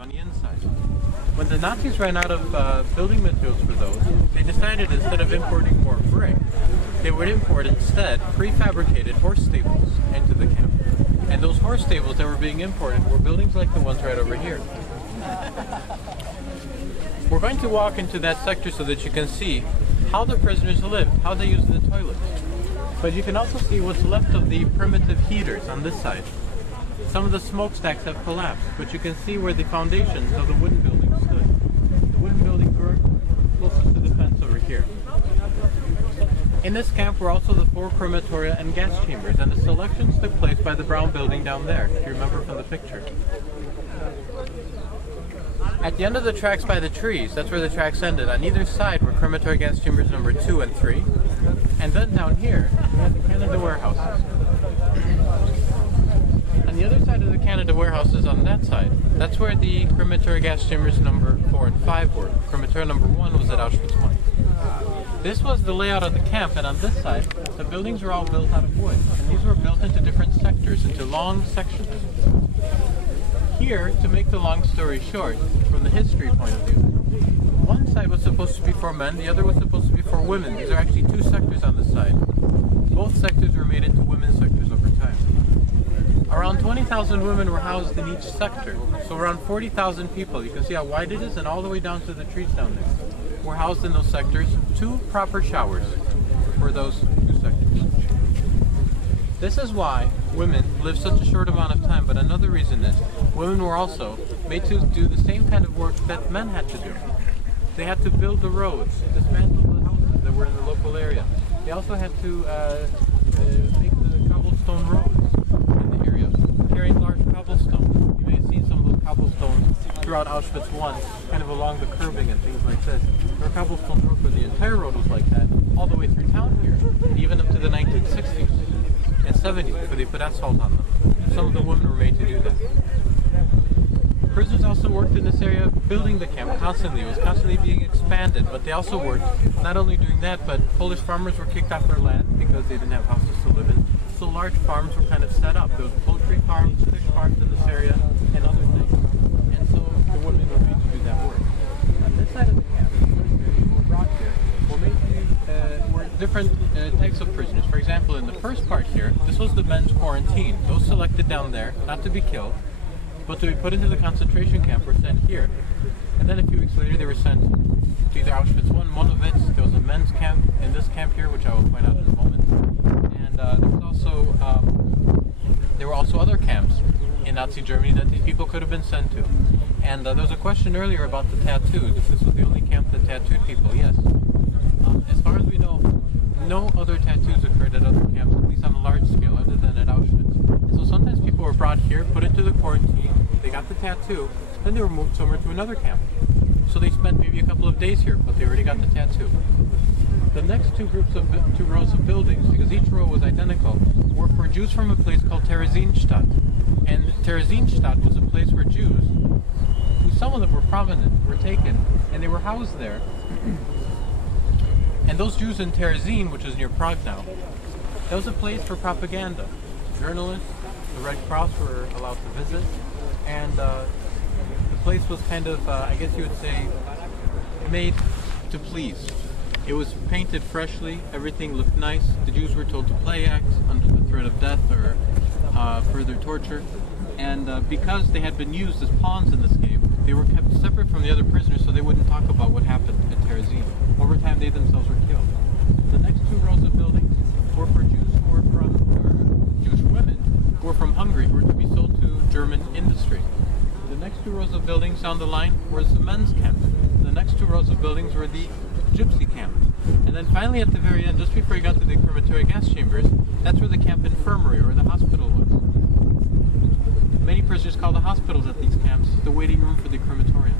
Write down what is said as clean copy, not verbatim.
On the inside. When the Nazis ran out of building materials for those, they decided instead of importing more brick, they would import instead prefabricated horse stables into the camp. And those horse stables that were being imported were buildings like the ones right over here. We're going to walk into that sector so that you can see how the prisoners lived, how they used the toilets. But you can also see what's left of the primitive heaters on this side. Some of the smokestacks have collapsed, but you can see where the foundations of the wooden buildings stood. The wooden buildings were closest to the fence over here. In this camp were also the 4 crematoria and gas chambers, and the selections took place by the brown building down there, if you remember from the picture. At the end of the tracks by the trees, that's where the tracks ended. On either side were crematory gas chambers number 2 and 3. And then down here, we had the Canada warehouses. On the other side of the Canada warehouses on that side, that's where the crematory gas chambers number 4 and 5 were. Crematory number 1 was at Auschwitz I. This was the layout of the camp, and on this side, the buildings were all built out of wood. And these were built into different sectors, into long sections. Here, to make the long story short, from the history point of view, one side was supposed to be for men, the other was supposed to be for women. These are actually 2 sectors on this side. Both sectors were made into women's sectors over time. Around 20,000 women were housed in each sector, so around 40,000 people. You can see how wide it is, and all the way down to the trees down there. Were housed in those sectors, 2 proper showers for those 2 sectors. This is why women lived such a short amount of time, but another reason is women were also made to do the same kind of work that men had to do. They had to build the roads, dismantle the houses that were in the local area. They also had to make the cobblestone roads in the area, carrying large cobblestones. You may have seen some of those cobblestones throughout Auschwitz I, kind of along the curbing and things like this. There were cobblestone roads where the entire road was like that, all the way through town here, even up to the 1960s and 70s, before they put asphalt on them. Some of the women were made to do that. Prisoners also worked in this area, building the camp constantly. It was constantly being expanded, but they also worked not only doing that, but Polish farmers were kicked off their land because they didn't have houses to live in. So large farms were kind of set up. There was poultry farms, fish farms in this area, and other things. And so the women were made to do that work. On this side of the camp, who were brought here were different types of prisoners. For example, in the first part here, this was the men's quarantine. Those selected down there, not to be killed, but to be put into the concentration camp, were sent here. And then a few weeks later, they were sent to either Auschwitz I, Monowitz. There was a men's camp in this camp here, which I will point out in a moment. And there were also other camps in Nazi Germany that these people could have been sent to. And there was a question earlier about the tattoos. If this was the only camp that tattooed people, yes. As far as we know, no other tattoos occurred at other camps, at least on a large scale, other than at Auschwitz. And so sometimes people were brought here, put into the quarantine, they got the tattoo, then they were moved somewhere to another camp. So they spent maybe a couple of days here, but they already got the tattoo. The next 2 rows of buildings, because each row was identical, were for Jews from a place called Theresienstadt. And Theresienstadt was a place where Jews, who some of them were prominent, were taken, and they were housed there. And those Jews in Terezin, which is near Prague now, that was a place for propaganda. Journalists, the Red Cross were allowed to visit, and the place was kind of, I guess you would say, made to please. It was painted freshly, everything looked nice. The Jews were told to play acts under the threat of death or further torture. And because they had been used as pawns in this game, they were kept separate from the other prisoners so they wouldn't talk about what happened at Terezin. Over time, they themselves were killed. The next 2 rows of buildings were for Jews who were from, or Jewish women who were from Hungary, who were to be sold to German industry. The next 2 rows of buildings down the line was the men's camp. The next 2 rows of buildings were the gypsy camp. And then finally at the very end, just before you got to the crematory gas chambers, that's where the camp infirmary or the hospital was. Many prisoners call the hospitals at these camps the waiting room for the crematorium.